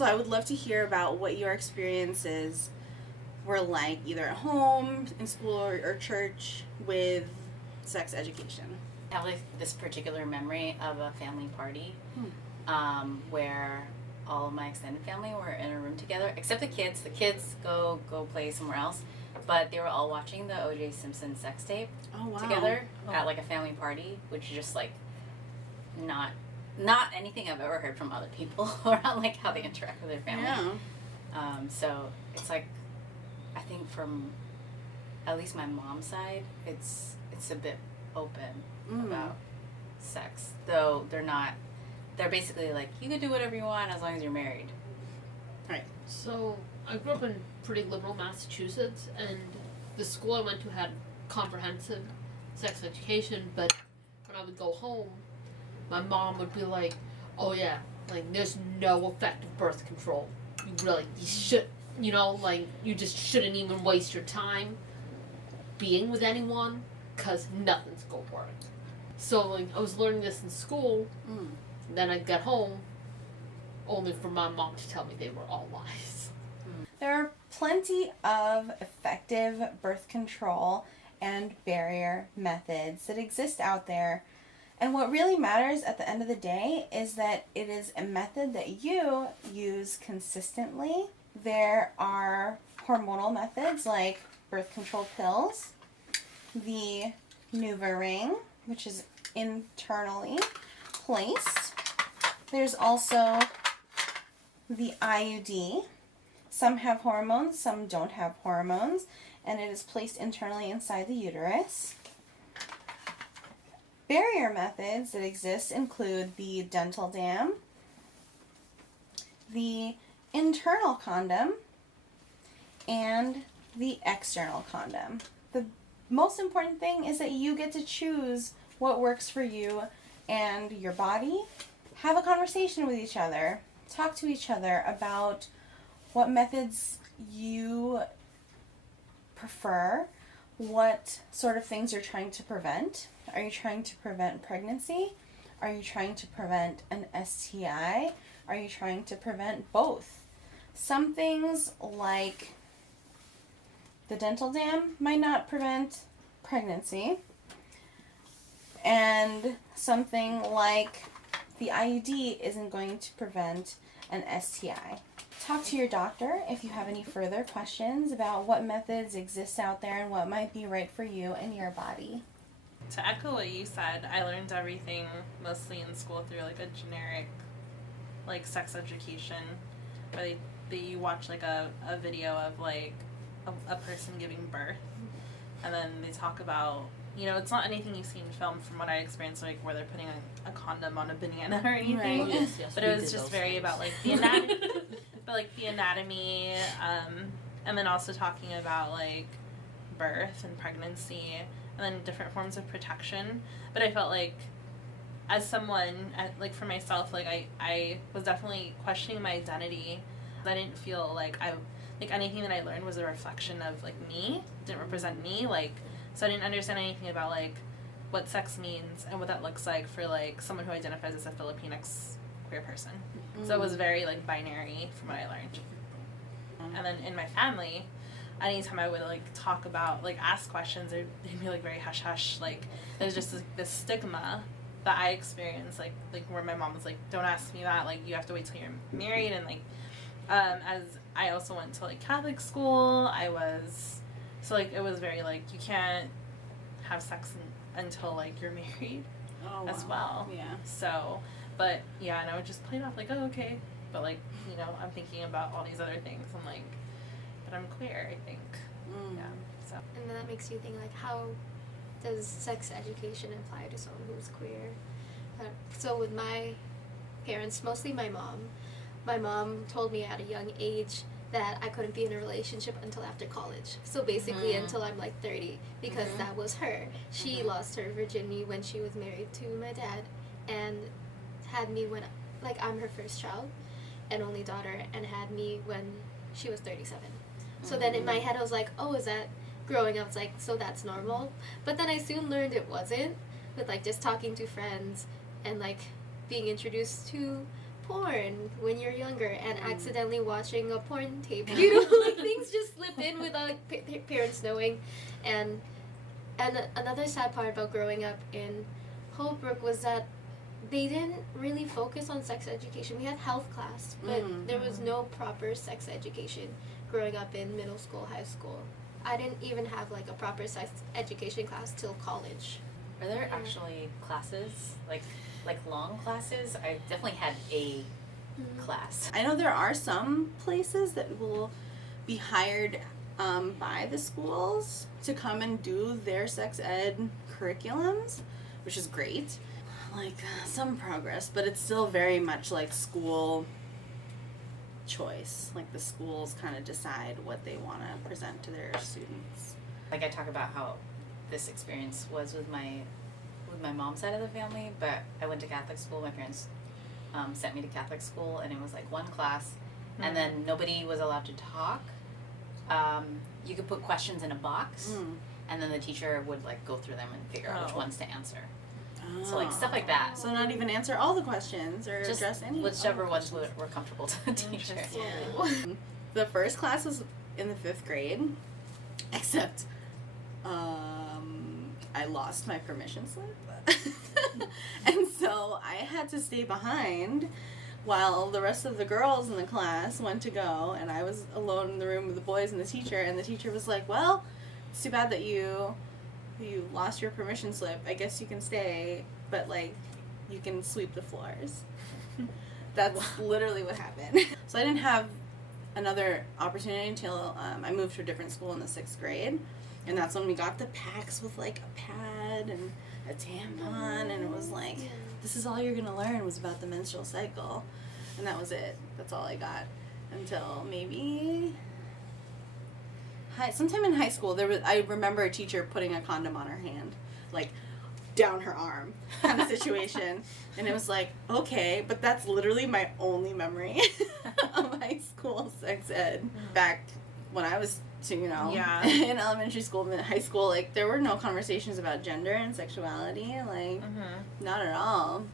So I would love to hear about what your experiences were like, either at home, in school, or church, with sex education. I have like this particular memory of a family party where all of my extended family were in a room together, except the kids. The kids go play somewhere else, but they were all watching the O.J. Simpson sex tape together at like a family party, which is just like not anything I've ever heard from other people around like how they interact with their family. Yeah. So it's like, I think from at least my mom's side, it's a bit open about sex, though they're basically like, you can do whatever you want as long as you're married. Right. So I grew up in pretty liberal Massachusetts, and the school I went to had comprehensive sex education, but when I would go home, my mom would be like, oh yeah, like there's no effective birth control. You should, like you just shouldn't even waste your time being with anyone, because nothing's gonna work. So like I was learning this in school, then I'd get home, only for my mom to tell me they were all lies. There are plenty of effective birth control and barrier methods that exist out there. And what really matters at the end of the day is that it is a method that you use consistently. There are hormonal methods like birth control pills, the NuvaRing, which is internally placed. There's also the IUD. Some have hormones, some don't have hormones, and it is placed internally inside the uterus. Barrier methods that exist include the dental dam, the internal condom, and the external condom. The most important thing is that you get to choose what works for you and your body. Have a conversation with each other. Talk to each other about what methods you prefer, what sort of things you're trying to prevent. Are you trying to prevent pregnancy? Are you trying to prevent an STI? Are you trying to prevent both? Some things like the dental dam might not prevent pregnancy, and something like the IUD isn't going to prevent an STI. Talk to your doctor if you have any further questions about what methods exist out there and what might be right for you and your body. To echo what you said, I learned everything mostly in school through like a generic like sex education, where you watch like a video of like a person giving birth, and then they talk about, it's not anything you see in film from what I experienced, like where they're putting a condom on a banana or anything. Right. Yes, but it was just very about like the anatomy, and then also talking about like birth and pregnancy, and then different forms of protection. But I felt like, as someone, like for myself, like I was definitely questioning my identity. I didn't feel like anything that I learned was a reflection of like me, didn't represent me, like, so I didn't understand anything about like what sex means and what that looks like for like someone who identifies as a Filipinx queer person. So it was very like binary from what I learned. And then in my family, anytime I would like talk about, like ask questions, they'd be like very hush hush, like there's just this stigma that I experienced, like where my mom was like, don't ask me that, like you have to wait till you're married. And like as I also went to like Catholic school, so like it was very like you can't have sex until like you're married as well. Yeah. So, but yeah, and I would just play it off like, oh okay, but like I'm thinking about all these other things. I'm like, but I'm queer, I think. Yeah. So. And then that makes you think like, how does sex education apply to someone who's queer? So with my parents, mostly my mom told me at a young age that I couldn't be in a relationship until after college. So basically until I'm like 30, because that was her. She lost her virginity when she was married to my dad, and had me when, like, I'm her first child and only daughter, and had me when she was 37. So then in my head I was like, oh, is that growing up? It's like, so that's normal. But then I soon learned it wasn't, with like just talking to friends and like being introduced to porn when you're younger and accidentally watching a porn tape. You know, like things just slip in without parents knowing. And another sad part about growing up in Holbrook was that they didn't really focus on sex education. We had health class, but there was no proper sex education growing up in middle school, high school. I didn't even have like a proper sex education class till college. Are there actually classes, like long classes? I definitely had a class. I know there are some places that will be hired by the schools to come and do their sex ed curriculums, which is great. Like some progress, but it's still very much like school choice. Like the schools kind of decide what they want to present to their students. Like I talk about how this experience was with my mom's side of the family, but I went to Catholic school. My parents sent me to Catholic school, and it was like one class, and then nobody was allowed to talk. You could put questions in a box, and then the teacher would like go through them and figure out which ones to answer. So like stuff like that. So not even answer all the questions or Just address any. whichever ones were comfortable to the teacher. The first class was in the 5th grade, except I lost my permission slip. And so I had to stay behind while the rest of the girls in the class went to go, and I was alone in the room with the boys and the teacher, and the teacher was like, well, it's too bad that you lost your permission slip. I guess you can stay, but like you can sweep the floors. That's literally what happened. So I didn't have another opportunity until I moved to a different school in the 6th grade, and that's when we got the packs with like a pad and a tampon, and it was like, this is all you're gonna learn was about the menstrual cycle, and that was it. That's all I got until maybe sometime in high school. I remember a teacher putting a condom on her hand, like down her arm kind of situation, and it was like, okay, but that's literally my only memory of high school sex ed. Back when I was in elementary school and high school, like there were no conversations about gender and sexuality, like not at all.